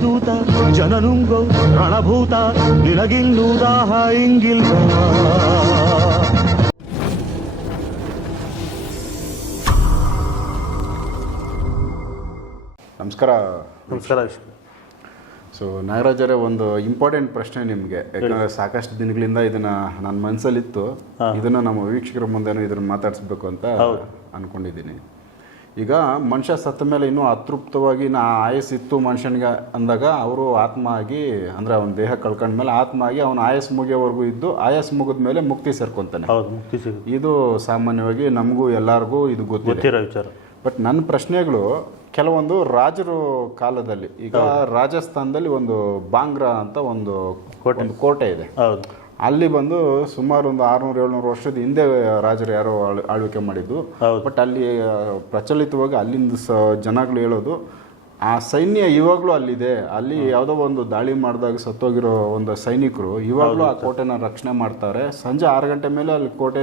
ದೇವದೂತ ಜನನುಂಗೋ ರಣಭೂತ ನಿನಗಿಂದು ದಾಹ ನಮಸ್ಕಾರ. ನಮಸ್ಕಾರ ಸೊ ನಾಗರಾಜರೇ ಒಂದು ಇಂಪಾರ್ಟೆಂಟ್ ಪ್ರಶ್ನೆ ನಿಮಗೆ. ಯಾಕಂದ್ರೆ ಸಾಕಷ್ಟು ದಿನಗಳಿಂದ ಇದನ್ನ ನನ್ನ ಮನಸ್ಸಲ್ಲಿತ್ತು ಇದನ್ನ ನಮ್ಮ ವೀಕ್ಷಕರ ಮುಂದೆ ಇದನ್ನ ಮಾತಾಡಿಸ್ಬೇಕು ಅಂತ ಅನ್ಕೊಂಡಿದ್ದೀನಿ. ಈಗ ಮನುಷ್ಯ ಸತ್ತ ಮೇಲೆ ಇನ್ನೂ ಅತೃಪ್ತವಾಗಿ ನಾ ಆಯಸ್ ಇತ್ತು ಮನುಷ್ಯನಿಗೆ ಅಂದಾಗ ಅವರು ಆತ್ಮ ಆಗಿ ಅಂದ್ರೆ ಅವನ ದೇಹ ಕಳ್ಕೊಂಡ್ಮೇಲೆ ಆತ್ಮ ಆಗಿ ಅವನ ಆಯಸ್ ಮುಗಿಯೋವರೆಗೂ ಇದ್ದು ಆಯಸ್ ಮುಗಿದ ಮೇಲೆ ಮುಕ್ತಿ ಸೇರ್ಕೊತಾನೆ. ಹೌದು ಮುಕ್ತಿ ಸಿಗುತ್ತೆ. ಇದು ಸಾಮಾನ್ಯವಾಗಿ ನಮಗೂ ಎಲ್ಲರಿಗೂ ಇದು ಗೊತ್ತಿದೆ. ಗೊತ್ತಿರೋ ವಿಚಾರ. ಬಟ್ ನನ್ನ ಪ್ರಶ್ನೆಗಳು ಕೆಲವೊಂದು ರಾಜರು ಕಾಲದಲ್ಲಿ ಈಗ ರಾಜಸ್ಥಾನದಲ್ಲಿ ಒಂದು ಬಾಂಗ್ರಾ ಅಂತ ಒಂದು ಒಂದು ಕೋಟೆ ಇದೆ. ಹೌದು. ಅಲ್ಲಿ ಬಂದು ಸುಮಾರು ಒಂದು ಆರ್ನೂರು ಏಳ್ನೂರು ವರ್ಷದ ಹಿಂದೆ ರಾಜರು ಯಾರೋ ಆಳ್ವಿಕೆ ಮಾಡಿದ್ದು. ಬಟ್ ಅಲ್ಲಿ ಪ್ರಚಲಿತವಾಗಿ ಅಲ್ಲಿಂದ ಸ ಜನಗಳು ಹೇಳೋದು ಆ ಸೈನ್ಯ ಇವಾಗಲೂ ಅಲ್ಲಿದೆ. ಅಲ್ಲಿ ಯಾವುದೋ ಒಂದು ದಾಳಿ ಮಾಡಿದಾಗ ಸತ್ತೋಗಿರೋ ಒಂದು ಸೈನಿಕರು ಇವಾಗಲೂ ಆ ಕೋಟೆನ ರಕ್ಷಣೆ ಮಾಡ್ತಾರೆ. ಸಂಜೆ ಆರು ಗಂಟೆ ಮೇಲೆ ಅಲ್ಲಿ ಕೋಟೆ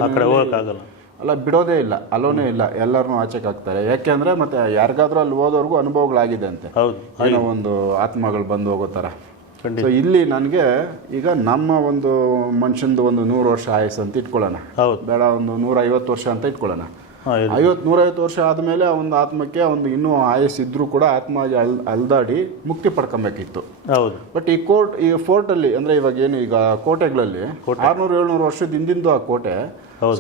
ಅಲ್ಲ ಬಿಡೋದೇ ಇಲ್ಲ. ಅಲ್ಲೋನೇ ಇಲ್ಲ. ಎಲ್ಲರನ್ನೂ ಆಚೆಗೆ ಹಾಕ್ತಾರೆ ಯಾಕೆಂದ್ರೆ ಮತ್ತೆ ಯಾರಿಗಾದ್ರೂ ಅಲ್ಲಿ ಹೋದವ್ರಿಗೂ ಅನುಭವಗಳಾಗಿದೆ ಅಂತೆ ಏನೋ ಒಂದು ಆತ್ಮಗಳು ಬಂದು ಹೋಗೋ ಥರ. ಸೊ ಇಲ್ಲಿ ನನಗೆ ಈಗ ನಮ್ಮ ಒಂದು ಮನುಷ್ಯಂದು ಒಂದು ನೂರು ವರ್ಷ ಆಯಸ್ಸು ಅಂತ ಇಟ್ಕೊಳ್ಳೋಣ. ಹೌದು. ಬೇಡ ಒಂದು ನೂರ ಐವತ್ತು ವರ್ಷ ಅಂತ ಇಟ್ಕೊಳ್ಳೋಣ. ಐವತ್ತು ನೂರೈವತ್ತು ವರ್ಷ ಆದಮೇಲೆ ಒಂದು ಆತ್ಮಕ್ಕೆ ಒಂದು ಇನ್ನೂ ಆಯಸ್ ಇದ್ರೂ ಕೂಡ ಆತ್ಮ ಅಲ್ ಅಲ್ದಾಡಿ ಮುಕ್ತಿ ಪಡ್ಕೊಬೇಕಿತ್ತು. ಹೌದು. ಬಟ್ ಈ ಕೋರ್ಟ್ ಈ ಫೋರ್ಟಲ್ಲಿ ಅಂದ್ರೆ ಇವಾಗ ಏನು ಈಗ ಕೋಟೆಗಳಲ್ಲಿ ಆರ್ನೂರು ಏಳ್ನೂರು ವರ್ಷದ ಹಿಂದಿಂದು ಆ ಕೋಟೆ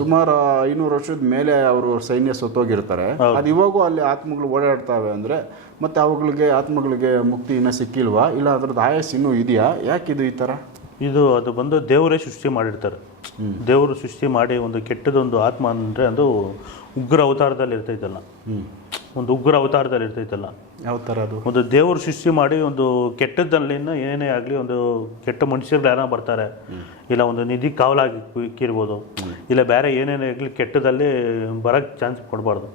ಸುಮಾರು ಐನೂರು ವರ್ಷದ ಮೇಲೆ ಅವರು ಸೈನ್ಯ ಸತ್ತೋಗಿರ್ತಾರೆ. ಅದು ಇವಾಗೂ ಅಲ್ಲಿ ಆತ್ಮಗಳು ಓಡಾಡ್ತಾವೆ ಅಂದ್ರೆ ಮತ್ತೆ ಅವುಗಳಿಗೆ ಆತ್ಮಗಳಿಗೆ ಮುಕ್ತಿ ಇನ್ನೂ ಸಿಕ್ಕಿಲ್ವಾ? ಇಲ್ಲ ಅದ್ರದ್ದು ಆಯಸ್ ಇನ್ನೂ ಇದೆಯಾ? ಯಾಕಿದು ಈ ಥರ ಇದು ಅದು ಬಂದು ದೇವರೇ ಸೃಷ್ಟಿ ಮಾಡಿರ್ತಾರೆ. ದೇವರು ಸೃಷ್ಟಿ ಮಾಡಿ ಒಂದು ಕೆಟ್ಟದೊಂದು ಆತ್ಮ ಅಂದರೆ ಅದು ಉಗ್ರ ಅವತಾರದಲ್ಲಿ ಇರ್ತೈತಲ್ಲ ಒಂದು ಉಗ್ರ ಅವತಾರದಲ್ಲಿ ಇರ್ತೈತಲ್ಲ ಯಾವ ಥರ ಅದು? ಒಂದು ದೇವರು ಸೃಷ್ಟಿ ಮಾಡಿ ಒಂದು ಕೆಟ್ಟದ್ದಲ್ಲಿನ ಏನೇ ಆಗಲಿ ಒಂದು ಕೆಟ್ಟ ಮನುಷ್ಯರು ಯಾರೋ ಬರ್ತಾರೆ. ಇಲ್ಲ ಒಂದು ನಿಧಿ ಕಾವಲಾಗಿ ಇಕ್ಕಿರ್ಬೋದು ಇಲ್ಲ ಬೇರೆ ಏನೇನೇ ಆಗಲಿ ಕೆಟ್ಟದಲ್ಲಿ ಬರೋಕ್ಕೆ ಚಾನ್ಸ್ ಕೊಡಬಾರ್ದು.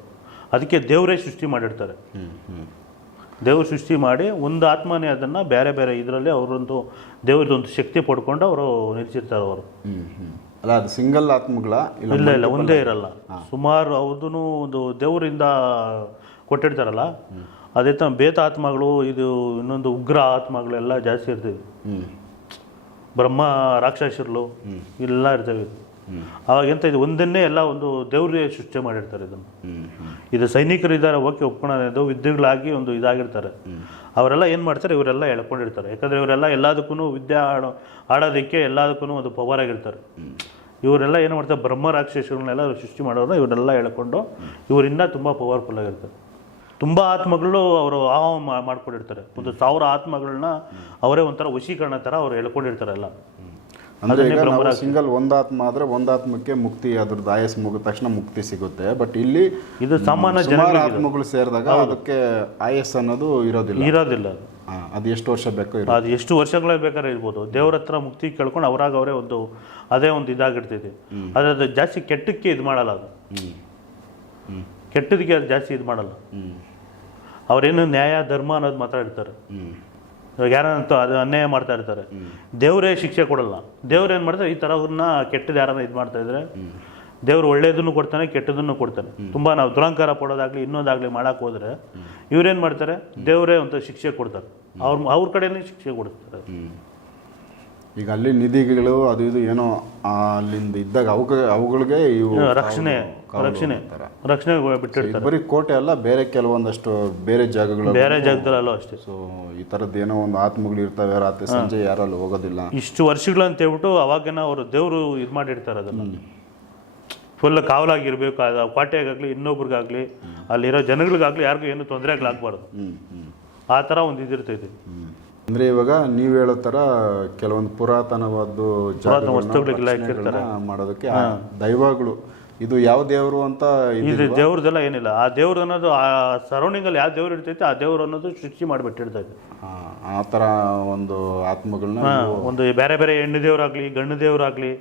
ಅದಕ್ಕೆ ದೇವರೇ ಸೃಷ್ಟಿ ಮಾಡಿರ್ತಾರೆ. ದೇವ್ರು ಸೃಷ್ಟಿ ಮಾಡಿ ಒಂದು ಆತ್ಮನೇ ಅದನ್ನು ಬೇರೆ ಬೇರೆ ಇದರಲ್ಲಿ ಅವರೊಂದು ದೇವ್ರದೊಂದು ಶಕ್ತಿ ಪಡ್ಕೊಂಡು ಅವರು ನಿಲ್ಸಿರ್ತಾರೆ ಅವರು. ಅಲ್ಲ ಅದು ಸಿಂಗಲ್ ಆತ್ಮಗಳ ಇಲ್ಲ ಇಲ್ಲ ಒಂದೇ ಇರಲ್ಲ. ಸುಮಾರು ಅವ್ರದ್ದು ಒಂದು ದೇವರಿಂದ ಕೊಟ್ಟಿರ್ತಾರಲ್ಲ ಅದೇ ತರ ಬೇತ ಆತ್ಮಗಳು ಇದು ಇನ್ನೊಂದು ಉಗ್ರ ಆತ್ಮಗಳೆಲ್ಲ ಜಾಸ್ತಿ ಇರ್ತವೆ. ಬ್ರಹ್ಮ ರಾಕ್ಷಸರು ಎಲ್ಲ ಇರ್ತವೆ. ಅವಾಗ ಎಂತ ಇದು ಒಂದನ್ನೇ ಎಲ್ಲ ಒಂದು ದೇವ್ರಿಗೆ ಸೃಷ್ಟಿ ಮಾಡಿರ್ತಾರೆ ಇದನ್ನು. ಇದು ಸೈನಿಕರು ಇದ್ದಾರೆ, ಓಕೆ ಒಪ್ಕೊಳ್ಳೋದು ವಿದ್ಯೆಗಳಾಗಿ ಒಂದು ಇದಾಗಿರ್ತಾರೆ. ಅವರೆಲ್ಲ ಏನು ಮಾಡ್ತಾರೆ, ಇವರೆಲ್ಲ ಎಳ್ಕೊಂಡಿರ್ತಾರೆ. ಯಾಕಂದರೆ ಇವರೆಲ್ಲ ಎಲ್ಲದಕ್ಕೂ ವಿದ್ಯೆ ಆಡೋ, ಆಡೋದಕ್ಕೆ ಎಲ್ಲದಕ್ಕೂ ಒಂದು ಪವರ್ ಆಗಿರ್ತಾರೆ. ಇವರೆಲ್ಲ ಏನು ಮಾಡ್ತಾರೆ, ಬ್ರಹ್ಮ ರಾಕ್ಷಸಗಳನ್ನೆಲ್ಲ ಸೃಷ್ಟಿ ಮಾಡೋರು ಇವರೆಲ್ಲ ಎಳ್ಕೊಂಡು ಇವರಿಂದ ತುಂಬ ಪವರ್ಫುಲ್ ಆಗಿರ್ತಾರೆ. ತುಂಬ ಆತ್ಮಗಳು ಅವರು ಮಾ- ಮಾಡ್ಕೊಂಡಿರ್ತಾರೆ. ಒಂದು ಸಾವಿರ ಆತ್ಮಗಳನ್ನ ಅವರೇ ಒಂಥರ ವಶೀಕರಣ ಥರ ಅವ್ರು ಎಳ್ಕೊಂಡಿರ್ತಾರೆ ಎಲ್ಲ. ಅಂದ್ರೆ ಈಗ ನಾವು ಸಿಂಗಲ್ ಒಂದಾತ್ಮ ಆದ್ರೆ ಒಂದಾತ್ಮಕ್ಕೆ ಮುಕ್ತಿ ಅದ್ರದ್ದು ಆಯಸ್ ಮುಗಿದ ತಕ್ಷಣ ಮುಕ್ತಿ ಸಿಗುತ್ತೆ. ಬಟ್ ಇಲ್ಲಿ ಇದು ಸಾಮಾನ್ಯ ಸುಮಾರು ಆತ್ಮಗಳು ಸೇರಿದಾಗ ಅದಕ್ಕೆ ಆಯಸ್ ಅನ್ನೋದು ಇರೋದಿಲ್ಲ. ಇರೋದಿಲ್ಲ. ಅದು ಎಷ್ಟು ವರ್ಷ ಬೇಕೋ ಅದು ಎಷ್ಟು ವರ್ಷಗಳೇ ಬೇಕಾದ್ರೆ ಇರ್ಬೋದು. ದೇವ್ರ ಹತ್ರ ಮುಕ್ತಿ ಕೇಳ್ಕೊಂಡು ಅವರಾಗ ಅವರೇ ಒಂದು ಅದೇ ಒಂದು ಇದಾಗಿರ್ತೈತಿ. ಆದ್ರೆ ಅದು ಜಾಸ್ತಿ ಕೆಟ್ಟಕ್ಕೆ ಇದು ಮಾಡಲ್ಲ ಅದು. ಕೆಟ್ಟದಕ್ಕೆ ಅದು ಜಾಸ್ತಿ ಇದು ಮಾಡಲ್ಲ. ಅವರೇನು ನ್ಯಾಯ ಧರ್ಮ ಅನ್ನೋದು ಮಾತಾಡ್ತಾರೆ ಇವಾಗ ಯಾರಂತೂ ಅದು ಅನ್ಯಾಯ ಮಾಡ್ತಾ ಇರ್ತಾರೆ. ದೇವರೇ ಶಿಕ್ಷೆ ಕೊಡಲ್ಲ. ದೇವ್ರು ಏನು ಮಾಡ್ತಾರೆ? ಈ ಥರವ್ರನ್ನ ಕೆಟ್ಟದ್ದು ಯಾರನ್ನ ಇದು ಮಾಡ್ತಾ ಇದ್ರೆ ದೇವ್ರು ಒಳ್ಳೇದನ್ನು ಕೊಡ್ತಾನೆ ಕೆಟ್ಟದನ್ನು ಕೊಡ್ತಾನೆ. ತುಂಬಾ ನಾವು ದುರಂಕಾರ ಪಡೋದಾಗ್ಲಿ ಇನ್ನೊಂದಾಗ್ಲಿ ಮಾಡಕ್ ಹೋದ್ರೆ ಇವ್ರೇನ್ ಮಾಡ್ತಾರೆ? ದೇವರೇ ಒಂದು ಶಿಕ್ಷೆ ಕೊಡ್ತಾರೆ. ಅವ್ರ ಅವ್ರ ಕಡೆನೇ ಶಿಕ್ಷೆ ಕೊಡ್ತಾರೆ. ಈಗ ಅಲ್ಲಿ ನಿಧಿಗಳು ಅದು ಇದು ಏನೋ ಅಲ್ಲಿಂದ ಇದ್ದಾಗ ಅವಕ್ಕೆ ಅವುಗಳಿಗೆ ಇವು ರಕ್ಷಣೆ ಕಾವಲು ರಕ್ಷಣೆ ಅಂತಾರ. ರಕ್ಷಣೆ ಬಿಟ್ಟಿರ್ತಾರೆ. ಬರೀ ಕೋಟೆ ಅಲ್ಲ ಬೇರೆ ಕೆಲವೊಂದಷ್ಟು ಬೇರೆ ಜಾಗಗಳು ಬೇರೆ ಜಾಗದಲ್ಲೂ ಅಷ್ಟೇ. ಸೊ ಈ ಥರದ್ದು ಏನೋ ಒಂದು ಆತ್ಮಗಳು ಇರ್ತವೆ ರಾತ್ರಿ ಸಂಜೆ ಯಾರು ಅಲ್ಲಿ ಹೋಗೋದಿಲ್ಲ. ಇಷ್ಟು ವರ್ಷಗಳು ಅಂತ ಹೇಳ್ಬಿಟ್ಟು ಅವಾಗೇನ ಅವರು ದೇವರು ಇದು ಮಾಡಿರ್ತಾರೆ ಅದನ್ನ. ಫುಲ್ ಕಾವಲಾಗಿರ್ಬೇಕು ಅದು ಕೋಟೆಗಾಗಲಿ ಇನ್ನೊಬ್ರಿಗಾಗಲಿ ಅಲ್ಲಿರೋ ಜನಗಳಿಗಾಗಲಿ ಯಾರಿಗೂ ಏನು ತೊಂದರೆ ಆಗ್ಲಾಗಬಾರ್ದು ಹ್ಮ್ ಹ್ಮ್. ಆ ಥರ ಒಂದು ಇದಿರ್ತೈತಿ. ಹ್ಮ್. ಅಂದ್ರೆ ಇವಾಗ ನೀವು ಹೇಳೋ ತರ ಕೆಲವೊಂದು ಪುರಾತನವಾದ ಜಾಗಗಳನ್ನ, ವಸ್ತುಗಳಿಗೆಲ್ಲ ರಕ್ಷಣೆಗಳನ್ನ ಮಾಡೋದಕ್ಕೆ ಆ ದೈವಗಳು. ಇದು ಯಾವ ದೇವರು ಅಂತ ಇದು ಇದು ದೇವ್ರದೆಲ್ಲ ಏನಿಲ್ಲ. ಆ ದೇವ್ರು ಅನ್ನೋದು ಆ ಸರೌಂಡಿಂಗಲ್ಲಿ ಯಾವ ದೇವ್ರು ಇರ್ತೈತೆ ಆ ದೇವ್ರು ಅನ್ನೋದು ಸೃಷ್ಟಿ ಮಾಡಿಬಿಟ್ಟಿರ್ತೈತೆ ಆ, ಆ ತರ ಒಂದು ಆತ್ಮಗಳನ್ನ ಒಂದು ಬೇರೆ ಬೇರೆ ಹೆಣ್ಣು ದೇವರಾಗ್ಲಿ ಗಂಡು ದೇವರಾಗ್ಲಿ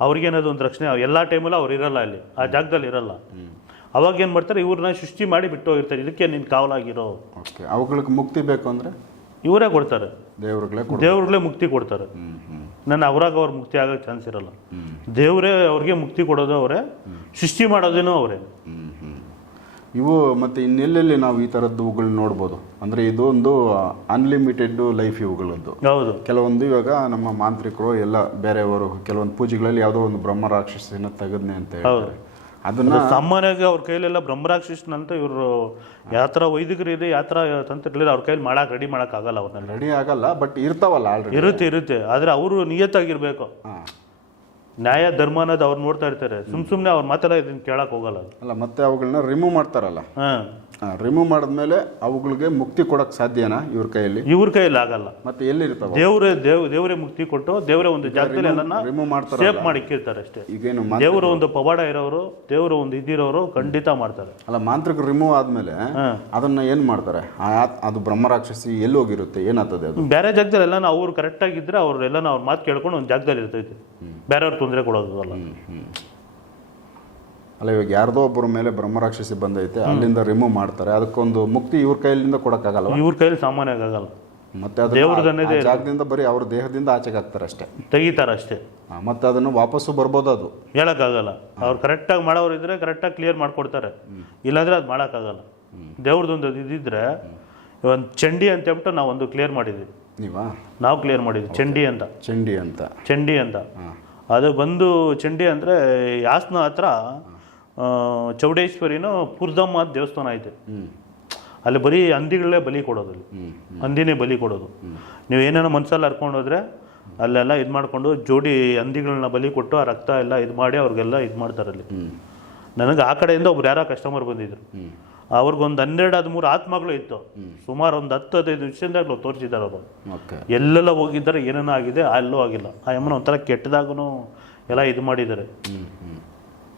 ಅವ್ರಿಗೇನದು ಒಂದು ರಕ್ಷಣೆ. ಎಲ್ಲ ಟೈಮಲ್ಲೂ ಅವ್ರು ಇರಲ್ಲ ಅಲ್ಲಿ. ಆ ಜಾಗದಲ್ಲಿ ಇರಲ್ಲ. ಅವಾಗ ಏನು ಮಾಡ್ತಾರೆ? ಇವ್ರನ್ನ ಸೃಷ್ಟಿ ಮಾಡಿ ಬಿಟ್ಟು ಹೋಗಿರ್ತಾರೆ. ಇದಕ್ಕೆ ನೀನು ಕಾವಲಾಗಿರೋ. ಓಕೆ. ಅವುಗಳಿಗೆ ಮುಕ್ತಿ ಬೇಕು ಅಂದ್ರೆ? ಇವರೇ ಕೊಡ್ತಾರೆ. ದೇವ್ರುಗಳೇ ದೇವ್ರುಗಳೇ ಮುಕ್ತಿ ಕೊಡ್ತಾರೆ. ನನ್ನ ಅವ್ರಾಗ ಅವ್ರ ಮುಕ್ತಿ ಆಗೋ ಚಾನ್ಸ್ ಇರಲ್ಲ. ದೇವರೇ ಅವ್ರಿಗೆ ಮುಕ್ತಿ ಕೊಡೋದು ಅವರೇ ಸೃಷ್ಟಿ ಮಾಡೋದೇನೋ ಅವರೇ. ಇವು ಮತ್ತೆ ಇನ್ನೆಲ್ಲೆಲ್ಲಿ ನಾವು ಈ ಥರದ್ದು ನೋಡ್ಬೋದು? ಅಂದರೆ ಇದೊಂದು ಅನ್ಲಿಮಿಟೆಡ್ ಲೈಫ್ ಇವುಗಳದ್ದು. ಹೌದು. ಕೆಲವೊಂದು ಇವಾಗ ನಮ್ಮ ಮಾಂತ್ರಿಕರು ಎಲ್ಲ ಬೇರೆಯವರು ಕೆಲವೊಂದು ಪೂಜೆಗಳಲ್ಲಿ ಯಾವುದೋ ಒಂದು ಬ್ರಹ್ಮ ರಾಕ್ಷಸನ ತೆಗೆದ್ನೆ ಅಂತ ಹೇಳ್ತಾರೆ. ಅದನ್ನ ಸಾಮಾನ್ಯವಾಗಿ ಅವ್ರ ಕೈಲೆಲ್ಲ ಬ್ರಹ್ಮರಾಕ್ಷಸನಂತ ಇವರು ಯಾವ ಥರ ವೈದಿಕರು ಇದೆ ಯಾವ ಥರ ತಂತ್ರಗಳಿದೆ ಅವ್ರ ಕೈಲಿ ಮಾಡಕ್ಕೆ ರೆಡಿ ಆಗಲ್ಲ ಅವ್ರನ್ನ ರೆಡಿ ಆಗಲ್ಲ ಬಟ್ ಇರ್ತಾವಲ್ಲ ಆಲ್ರೆಡಿ ಇರುತ್ತೆ ಇರುತ್ತೆ. ಆದರೆ ಅವರು ನಿಯತ್ತಾಗಿರ್ಬೇಕು. ನ್ಯಾಯ ಧರ್ಮ ಅನ್ನೋದು ಅವ್ರು ನೋಡ್ತಾ ಇರ್ತಾರೆ. ಸುಮ್ ಸುಮ್ಮನೆ ಅವ್ರ ಮಾತೆಲ್ಲ ಇದನ್ನ ಕೇಳಕ್ ಹೋಗಲ್ಲ. ಅಲ್ಲ ಮತ್ತೆ ಅವುಗಳನ್ನ ರಿಮೂವ್ ಮಾಡ್ತಾರಲ್ಲ. ಹಾಂ. ರಿಮೂವ್ ಮಾಡಿದ್ಮೇಲೆ ಅವುಗಳಿಗೆ ಮುಕ್ತಿ ಕೊಡಕ್ ಸಾಧ್ಯನಾ ಇವ್ರ ಕೈಯಲ್ಲಿ? ಇವ್ರ ಕೈಯಲ್ಲಿ ಆಗಲ್ಲ. ಮತ್ತೆ ಎಲ್ಲಿರ್ತಾವ ದೇವ್ರೇ ದೇವ್ ದೇವರೇ ಮುಕ್ತಿ ಕೊಟ್ಟು ದೇವರೇ ಒಂದು ಜಾಗದಲ್ಲಿ ಅದನ್ನ ರಿಮೂವ್ ಮಾಡ್ತಾರೆ ಸೇಫ್ ಮಾಡಿ ಇಕ್ಕಿರ್ತಾರೆ ಅಷ್ಟೇ. ಈಗೇನು ದೇವ್ರ ಒಂದು ಪವಾಡ ಇರೋರು ದೇವರ ಒಂದು ಇದಿರೋರು ಖಂಡಿತ ಮಾಡ್ತಾರೆ. ಅಲ್ಲ ಮಾಂತ್ರಿಕ ರಿಮೂವ್ ಆದ್ಮೇಲೆ ಅದನ್ನ ಏನ್ ಮಾಡ್ತಾರೆ? ಅದು ಬ್ರಹ್ಮರಾಕ್ಷಸಿ ಎಲ್ಲಿ ಹೋಗಿರುತ್ತೆ? ಏನಾಗ್ತದೆ ಅದು? ಬೇರೆ ಜಾಗದಲ್ಲಿ ಎಲ್ಲ ಅವ್ರು ಆಗಿದ್ರೆ ಅವ್ರು ಎಲ್ಲ ಅವ್ರ ಮಾತು ಕೇಳ್ಕೊಂಡು ಒಂದು ಜಾಗದಲ್ಲಿ ಇರ್ತೈತಿ. ಬೇರೆಯವ್ರ ತೊಂದರೆ ಕೊಡೋದಲ್ಲ ಅಲ್ಲ ಇವಾಗ ಯಾರ್ದೋ ಒಬ್ಬರ ಮೇಲೆ ಬ್ರಹ್ಮರಾಕ್ಷಸಿ ಬಂದೈತೆ ಅಲ್ಲಿಂದ ರಿಮೂವ್ ಮಾಡ್ತಾರೆ. ಅದಕ್ಕೊಂದು ಮುಕ್ತಿ ಇವ್ರ ಕೈಲಿಂದ ಕೊಡಕ್ಕಾಗಲ್ಲ ಇವ್ರ ಕೈಲಿ ಸಾಮಾನ್ಯ ಆಗಲ್ಲ ಮತ್ತೆ ಅದು ಜಾಗದಿಂದ ಬರೀ ಅವ್ರ ದೇಹದಿಂದ ಆಚೆಗೆ ಹಾಕ್ತಾರೆ ಅಷ್ಟೇ. ತೆಗಿತಾರೆ ಅಷ್ಟೇ. ಮತ್ತೆ ಅದನ್ನು ವಾಪಸ್ಸು ಬರ್ಬೋದು ಅದು. ಹೇಳೋಕ್ಕಾಗಲ್ಲ. ಅವ್ರು ಕರೆಕ್ಟಾಗಿ ಮಾಡೋರು ಇದ್ರೆ ಕರೆಕ್ಟಾಗಿ ಕ್ಲಿಯರ್ ಮಾಡ್ಕೊಡ್ತಾರೆ. ಇಲ್ಲಾಂದ್ರೆ ಅದು ಮಾಡೋಕ್ಕಾಗಲ್ಲ. ದೇವ್ರದೊಂದು ಇದಿದ್ರೆ ಒಂದು ಚಂಡಿ ಅಂತ ಹೇಳ್ಬಿಟ್ಟು ನಾವು ಒಂದು ಕ್ಲಿಯರ್ ಮಾಡಿದ್ವಿ. ನೀವಾ? ನಾವು ಕ್ಲಿಯರ್ ಮಾಡಿದ್ವಿ. ಚಂಡಿ ಅಂತ. ಚಂಡಿ ಅಂತ. ಚಂಡಿ ಅಂತ. ಅದು ಬಂದು ಚಂಡಿ ಅಂದರೆ ಯಾಸ್ನ ಹತ್ರ ಚೌಡೇಶ್ವರಿನೋ ಪುರ್ದಮ್ಮ ದೇವಸ್ಥಾನ ಐತೆ. ಅಲ್ಲಿ ಬರೀ ಹಂದಿಗಳೇ ಬಲಿ ಕೊಡೋದು ಅಲ್ಲಿ. ಹಂದಿನೇ ಬಲಿ ಕೊಡೋದು. ನೀವು ಏನೇನೋ ಮನ್ಸಲ್ಲಿ ಹರ್ಕೊಂಡು ಹೋದ್ರೆ ಅಲ್ಲೆಲ್ಲ ಇದು ಮಾಡಿಕೊಂಡು ಜೋಡಿ ಹಂದಿಗಳನ್ನ ಬಲಿ ಕೊಟ್ಟು ಆ ರಕ್ತ ಎಲ್ಲ ಇದು ಮಾಡಿ ಅವ್ರಿಗೆಲ್ಲ ಇದು ಮಾಡ್ತಾರೆ ಅಲ್ಲಿ. ನನಗೆ ಆ ಕಡೆಯಿಂದ ಒಬ್ರು ಯಾರೋ ಕಸ್ಟಮರ್ ಬಂದಿದ್ರು. ಅವ್ರಿಗೊಂದು ಹನ್ನೆರಡು ಹದಿಮೂರು ಆತ್ಮಗಳು ಇತ್ತು. ಸುಮಾರು ಒಂದು ಹತ್ತು ಹದಿನೈದು ವಿಷಯದಾಗ ತೋರಿಸಿದ್ದಾರೆ ಅವರು. ಎಲ್ಲೆಲ್ಲ ಹೋಗಿದ್ದಾರೆ ಏನೇನೋ ಆಗಿದೆ ಅಲ್ಲೂ ಆಗಿಲ್ಲ. ಆ ಯಮ್ಮನ ಒಂಥರ ಕೆಟ್ಟದಾಗೂ ಎಲ್ಲ ಇದು ಮಾಡಿದ್ದಾರೆ.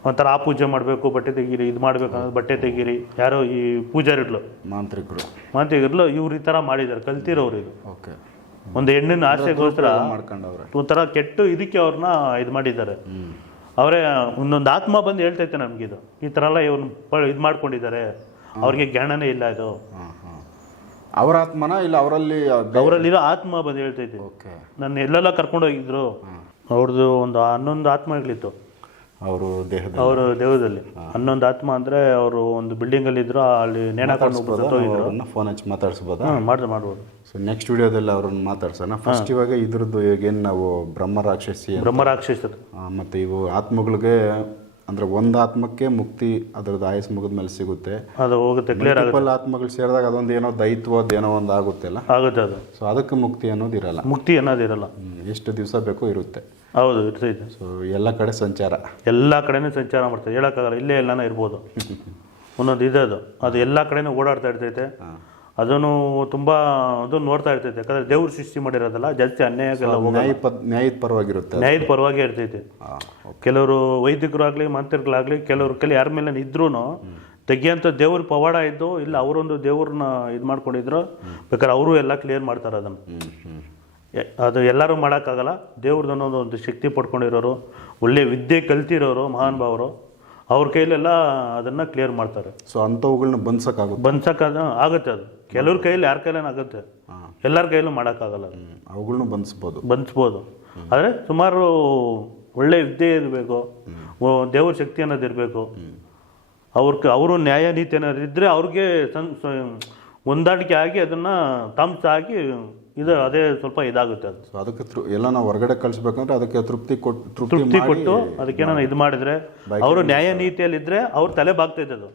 ಒಂಥರ ಆ ಪೂಜೆ ಮಾಡಬೇಕು ಬಟ್ಟೆ ತೆಗೀರಿ ಇದು ಮಾಡಬೇಕು ಅನ್ನೋದು ಬಟ್ಟೆ ತೆಗೀರಿ. ಯಾರೋ ಈ ಪೂಜಾರಿಗಳು ಮಾಂತ್ರಿಕರು. ಮಾಂತಿಗರ್ಲು ಇವ್ರು ಈ ಥರ ಮಾಡಿದ್ದಾರೆ ಕಲ್ತಿರೋರು ಇದು. ಓಕೆ. ಒಂದು ಹೆಣ್ಣಿನ ಆಸೆಗೋಸ್ಕರ ಮಾಡ್ಕೊಂಡವ್ರೆ. ಒಂಥರ ಕೆಟ್ಟು ಇದಕ್ಕೆ ಅವ್ರನ್ನ ಇದು ಮಾಡಿದ್ದಾರೆ. ಅವರೇ ಒಂದೊಂದು ಆತ್ಮ ಬಂದು ಹೇಳ್ತೈತೆ ಇದು. ಈ ಥರ ಎಲ್ಲ ಇವ್ರನ್ನ ಇದು ಮಾಡ್ಕೊಂಡಿದ್ದಾರೆ. ಅವ್ರಿಗೆ ಜ್ಞಾನನೇ ಇಲ್ಲ ಇದು. ಅವರ ಆತ್ಮನ ಇಲ್ಲ ಅವರಲ್ಲಿ ಅವರಲ್ಲಿರೋ ಆತ್ಮ ಬಂದು ಹೇಳ್ತೈತೆ. ಓಕೆ. ನನ್ನ ಎಲ್ಲೆಲ್ಲ ಕರ್ಕೊಂಡು ಹೋಗಿದ್ರು. ಅವ್ರದ್ದು ಒಂದು ಹನ್ನೊಂದು ಆತ್ಮಗಳಿತ್ತು. ಅವರು ದೇಹದ ಅವರು ದೇಹದಲ್ಲಿ. ಹನ್ನೊಂದು ಆತ್ಮ ಅಂದ್ರೆ ಅವರು ಒಂದು ಬಿಲ್ಡಿಂಗ್ ಅಲ್ಲಿ ಇದ್ರು ಅಲ್ಲಿ ನೇಣಾಕೊಂಡು ಫೋನ್ ಹಚ್ಚಿ ಮಾತಾಡ್ಸ್ಬೋದಾ? ಹ್ಮ್ ಮಾಡಿದ್ರೆ ಮಾಡ್ಬೋದು. ಸೊ ನೆಕ್ಸ್ಟ್ ವಿಡಿಯೋದಲ್ಲಿ ಅವ್ರನ್ನ ಮಾತಾಡ್ಸೋಣ. ಫಸ್ಟ್ ಇವಾಗ ಇದ್ರದ್ದು ಈಗೇನು ನಾವು ಬ್ರಹ್ಮ ರಾಕ್ಷಸಿ ಬ್ರಹ್ಮ ರಾಕ್ಷಸ ಮತ್ತು ಇವು ಆತ್ಮಗಳಿಗೆ ಅಂದ್ರೆ ಒಂದು ಆತ್ಮಕ್ಕೆ ಮುಕ್ತಿ ಅದರದ್ದು ಆಯಸ್ ಮುಗಿದ ಮೇಲೆ ಸಿಗುತ್ತೆ. ಅದು ಹೋಗುತ್ತೆ ಕ್ಲಿಯರ್ ಆಗುತ್ತೆ. ಆತ್ಮಗಳು ಸೇರಿದಾಗ ಅದೊಂದು ಏನೋ ದೈತ್ವ ಏನೋ ಒಂದು ಆಗುತ್ತೆಲ್ಲ ಆಗುತ್ತೆ ಅದು. ಸೊ ಅದಕ್ಕೆ ಮುಕ್ತಿ ಅನ್ನೋದು ಇರಲ್ಲ. ಮುಕ್ತಿ ಅನ್ನೋದು ಇರಲ್ಲ. ಎಷ್ಟು ದಿವಸ ಬೇಕೋ ಇರುತ್ತೆ. ಹೌದು ಇರ್ತೈತೆ ಸೊ ಎಲ್ಲ ಕಡೆ ಸಂಚಾರ. ಎಲ್ಲ ಕಡೆನೂ ಸಂಚಾರ ಮಾಡ್ತಾರೆ. ಹೇಳೋಕ್ಕಾಗಲ್ಲ ಇಲ್ಲೇ ಎಲ್ಲಾನ ಇರ್ಬೋದು. ಒಂದೊಂದು ಇದೆ ಅದು. ಅದು ಎಲ್ಲ ಕಡೆನೂ ಓಡಾಡ್ತಾ ಇರ್ತೈತೆ. ಅದನ್ನು ತುಂಬ ಅದು ನೋಡ್ತಾ ಇರ್ತೈತೆ. ಯಾಕಂದ್ರೆ ದೇವ್ರು ಸೃಷ್ಟಿ ಮಾಡಿರೋದಲ್ಲ ಜಾಸ್ತಿ ಅನ್ಯಾಯಕ್ಕೆಲ್ಲ ಹೋಗ ನ್ಯಾಯ ಪದ್ ನ್ಯಾಯದ ಪರವಾಗಿರುತ್ತೆ ನ್ಯಾಯದ ಪರವಾಗಿ ಇರ್ತೈತೆ. ಕೆಲವರು ವೈದಿಕರಾಗಲಿ ಮಂತ್ರಿಗಳಾಗಲಿ ಕೆಲವರು ಕೆಲ ಯಾರ ಮೇಲೆ ಇದ್ರೂ ತೆಗಿಯಂಥ ದೇವ್ರ ಪವಾಡ ಇದ್ದು ಇಲ್ಲ ಅವರೊಂದು ದೇವ್ರನ್ನ ಇದು ಮಾಡ್ಕೊಂಡಿದ್ರು ಬೇಕಾದ್ರೆ ಅವರು ಎಲ್ಲ ಕ್ಲಿಯರ್ ಮಾಡ್ತಾರೆ ಅದನ್ನು. ಹ್ಮ್ ಹ್ಮ್. ಎ- ಅದು ಎಲ್ಲರೂ ಮಾಡೋಕ್ಕಾಗಲ್ಲ. ದೇವ್ರದ್ದು ಅನ್ನೋದು ಒಂದು ಶಕ್ತಿ ಪಡ್ಕೊಂಡಿರೋರು ಒಳ್ಳೆ ವಿದ್ಯೆ ಕಲ್ತಿರೋರು ಮಹಾನುಭಾವರು ಅವ್ರ ಕೈಲೆಲ್ಲ ಅದನ್ನು ಕ್ಲಿಯರ್ ಮಾಡ್ತಾರೆ. ಸೊ ಅಂಥವುಗಳನ್ನ ಬಂದ್ಸಕ್ಕಾಗುತ್ತೆ? ಬಂದ್ಸಕ್ಕಾಗ ಆಗುತ್ತೆ ಅದು. ಕೆಲವ್ರ ಕೈಯಲ್ಲಿ ಯಾರ ಕೈಲೇ ಆಗುತ್ತೆ. ಎಲ್ಲರ ಕೈಲೂ ಮಾಡೋಕ್ಕಾಗಲ್ಲ ಅವುಗಳನ್ನ ಬಂದಿಸ್ಬೋದು. ಬಂದಿಸ್ಬೋದು. ಆದರೆ ಸುಮಾರು ಒಳ್ಳೆ ವಿದ್ಯೆ ಇರಬೇಕು ದೇವ್ರ ಶಕ್ತಿ ಅನ್ನೋದು ಇರಬೇಕು. ಅವ್ರ ಅವರು ನ್ಯಾಯ ನೀತಿ ಅನ್ನೋದು ಇದ್ದರೆ ಅವ್ರಿಗೆ ಸ- ಹೊಂದಾಣಿಕೆ ಆಗಿ ಅದನ್ನು ತಂಪ್ಸ್ ಆಗಿ ಇದು ಅದೇ ಸ್ವಲ್ಪ ಇದಾಗುತ್ತೆ ಅದು. ಸೊ ಅದಕ್ಕೆ ತೃ ಎಲ್ಲ ನಾವು ಹೊರಗಡೆ ಕಳಿಸ್ಬೇಕಂದ್ರೆ ಅದಕ್ಕೆ ತೃಪ್ತಿ ಕೊಟ್ಟು ತೃಪ್ತಿ ಕೊಟ್ಟು ಅದಕ್ಕೆ ನಾನು ಇದು ಮಾಡಿದ್ರೆ ಅವರು ನ್ಯಾಯ ನೀತಿಯಲ್ಲಿದ್ದರೆ ಅವ್ರು ತಲೆ ಬಾಗ್ತೈತೆ ಅದು.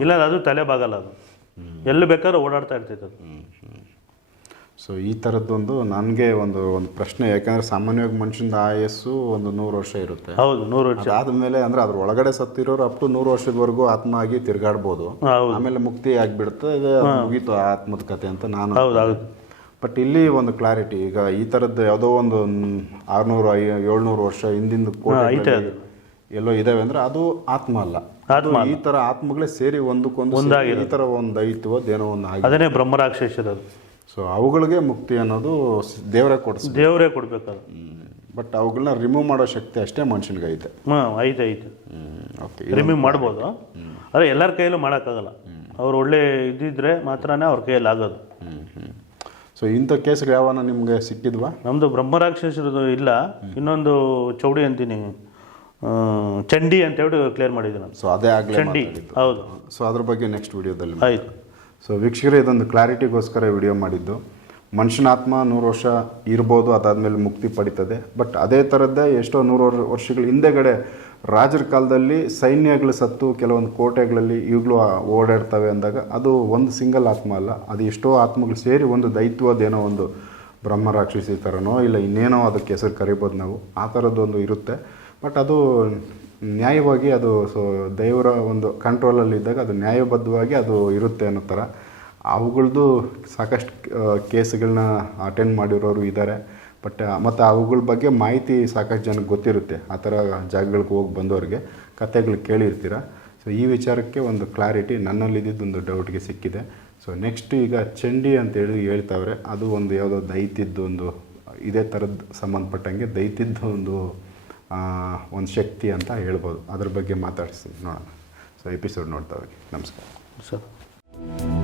ಇಲ್ಲ ಅದು ತಲೆ ಬಾಗಲ್ಲ ಅದು. ಎಲ್ಲಿ ಬೇಕಾದ್ರೂ ಓಡಾಡ್ತಾ ಇರ್ತೈತೆ ಅದು. ಸೊ ಈ ಥರದ್ದೊಂದು ನನಗೆ ಒಂದು ಒಂದು ಪ್ರಶ್ನೆ. ಯಾಕಂದ್ರೆ ಸಾಮಾನ್ಯವಾಗಿ ಮನುಷ್ಯನ ಆಯಸ್ಸು ಒಂದು ನೂರು ವರ್ಷ ಇರುತ್ತೆ. ಹೌದು ನೂರು ವರ್ಷ. ಆದಮೇಲೆ ಅಂದ್ರೆ ಅದ್ರ ಒಳಗಡೆ ಸತ್ತಿರೋರು ಅಪ್ ಟು ನೂರು ವರ್ಷದವರೆಗೂ ಆತ್ಮ ಆಗಿ ತಿರುಗಾಡ್ಬೋದು ಆಮೇಲೆ ಮುಕ್ತಿ ಆಗಿಬಿಡುತ್ತೆ ಇದು ಮುಗೀತು ಆ ಆತ್ಮದ ಕತೆ ಅಂತ ನಾನು ಹೌದು ಬಟ್ ಇಲ್ಲಿ ಒಂದು ಕ್ಲಾರಿಟಿ ಈಗ ಈ ಥರದ್ದು ಯಾವುದೋ ಒಂದು ಆರುನೂರು ಐ ಏಳ್ನೂರು ವರ್ಷ ಹಿಂದಿಂದ ಎಲ್ಲೋ ಇದಾವೆ ಅಂದ್ರೆ ಅದು ಆತ್ಮ ಅಲ್ಲ. ಈ ತರ ಆತ್ಮಗಳೇ ಸೇರಿ ಒಂದಕ್ಕೊಂದು ಈ ತರ ಒಂದು ಐತ್ವದ್ ಅದೇನೋ ಒಂದು ಅದನ್ನೇ ಬ್ರಹ್ಮರಾಕ್ಷಸರದು ಸೊ ಅವುಗಳಿಗೆ ಮುಕ್ತಿ ಅನ್ನೋದು ದೇವರೇ ಕೊಡಿಸ್ ದೇವರೇ ಕೊಡಬೇಕಲ್ಲ ಬಟ್ ಅವುಗಳನ್ನ ರಿಮೂವ್ ಮಾಡೋ ಶಕ್ತಿ ಅಷ್ಟೇ ಮನುಷ್ಯನಿಗೆ ಐತೆ. ಹಾಂ ಐತೆ ಐತೆ. ಓಕೆ. ರಿಮೂವ್ ಮಾಡ್ಬೋದು. ಆದರೆ ಎಲ್ಲರ ಕೈಯಲ್ಲೂ ಮಾಡೋಕ್ಕಾಗಲ್ಲ. ಅವ್ರು ಒಳ್ಳೆ ಇದ್ದಿದ್ರೆ ಮಾತ್ರನೇ ಅವ್ರ ಕೈಯಲ್ಲಿ ಆಗೋದು. ಸೊ ಇಂಥ ಕೇಸ್ಗಳು ಯಾವನ ನಿಮಗೆ ಸಿಕ್ಕಿದ್ವಾ? ನಮ್ಮದು ಬ್ರಹ್ಮರಾಕ್ಷಸರದು ಇಲ್ಲ. ಇನ್ನೊಂದು ಚೌಡಿ ಅಂತೀನಿ. ಚಂಡಿ ಅಂತ ಹೇಳಿ ಕ್ಲಿಯರ್ ಮಾಡಿದ್ದೀನಿ ಸೊ ಅದೇ ಆಗಲಿ ಚಂಡಿ. ಹೌದು. ಸೊ ಅದ್ರ ಬಗ್ಗೆ ನೆಕ್ಸ್ಟ್ ವಿಡಿಯೋದಲ್ಲಿ ಆಯ್ತು. ಸೊ ವೀಕ್ಷಕರೇ, ಇದೊಂದು ಕ್ಲಾರಿಟಿಗೋಸ್ಕರ ವಿಡಿಯೋ ಮಾಡಿದ್ದು. ಮನುಷ್ಯನ ಆತ್ಮ ನೂರು ವರ್ಷ ಇರ್ಬೋದು, ಅದಾದಮೇಲೆ ಮುಕ್ತಿ ಪಡಿತದೆ. ಬಟ್ ಅದೇ ಥರದ್ದೇ ಎಷ್ಟೋ ನೂರು ವರ್- ವರ್ಷಗಳ ಹಿಂದೆಗಡೆ, ರಾಜರ ಕಾಲದಲ್ಲಿ ಸೈನ್ಯಗಳು ಸತ್ತು, ಕೆಲವೊಂದು ಕೋಟೆಗಳಲ್ಲಿ ಈಗಲೂ ಓಡಾಡ್ತವೆ ಅಂದಾಗ ಅದು ಒಂದು ಸಿಂಗಲ್ ಆತ್ಮ ಅಲ್ಲ. ಅದು ಎಷ್ಟೋ ಆತ್ಮಗಳು ಸೇರಿ ಒಂದು ದೈತ್ವದೇನೋ ಒಂದು ಬ್ರಹ್ಮ, ರಾಕ್ಷಸಿ ಥರನೋ, ಇಲ್ಲ ಇನ್ನೇನೋ ಅದಕ್ಕೆ ಹೆಸರು ಕರಿಬೋದು ನಾವು. ಆ ಥರದ್ದೊಂದು ಇರುತ್ತೆ. ಬಟ್ ಅದು ನ್ಯಾಯವಾಗಿ ಅದು ಸೊ ದೇವರ ಒಂದು ಕಂಟ್ರೋಲಲ್ಲಿ ಇದ್ದಾಗ ಅದು ನ್ಯಾಯಬದ್ಧವಾಗಿ ಅದು ಇರುತ್ತೆ ಅನ್ನೋ ಥರ. ಅವುಗಳದ್ದು ಸಾಕಷ್ಟು ಕೇಸ್ಗಳನ್ನ ಅಟೆಂಡ್ ಮಾಡಿರೋರು ಇದ್ದಾರೆ ಬಟ್ ಮತ್ತು ಅವುಗಳ ಬಗ್ಗೆ ಮಾಹಿತಿ ಸಾಕಷ್ಟು ಜನಕ್ಕೆ ಗೊತ್ತಿರುತ್ತೆ. ಆ ಥರ ಜಾಗಗಳಿಗೆ ಹೋಗಿ ಬಂದವ್ರಿಗೆ ಕಥೆಗಳು ಕೇಳಿರ್ತೀರ. ಸೊ ಈ ವಿಚಾರಕ್ಕೆ ಒಂದು ಕ್ಲಾರಿಟಿ ನನ್ನಲ್ಲಿದ್ದಿದ್ದು ಒಂದು ಡೌಟ್ಗೆ ಸಿಕ್ಕಿದೆ. ಸೊ ನೆಕ್ಸ್ಟ್ ಈಗ ಚಂಡಿ ಅಂತೇಳಿ ಹೇಳ್ತಾವ್ರೆ, ಅದು ಒಂದು ಯಾವುದೋ ದೈತ್ಯದ್ದು ಒಂದು, ಇದೇ ಥರದ್ದು ಸಂಬಂಧಪಟ್ಟಂಗೆ ದೈತ್ಯದ್ದು ಒಂದು ಒಂದು ಶಕ್ತಿ ಅಂತ ಹೇಳ್ಬೋದು. ಅದ್ರ ಬಗ್ಗೆ ಮಾತಾಡಿಸ್ತೀನಿ ನೋಡೋಣ. ಸೊ ಎಪಿಸೋಡ್ ನೋಡ್ತಾ ಹೋಗಿ. ನಮಸ್ಕಾರ. ಸರ್.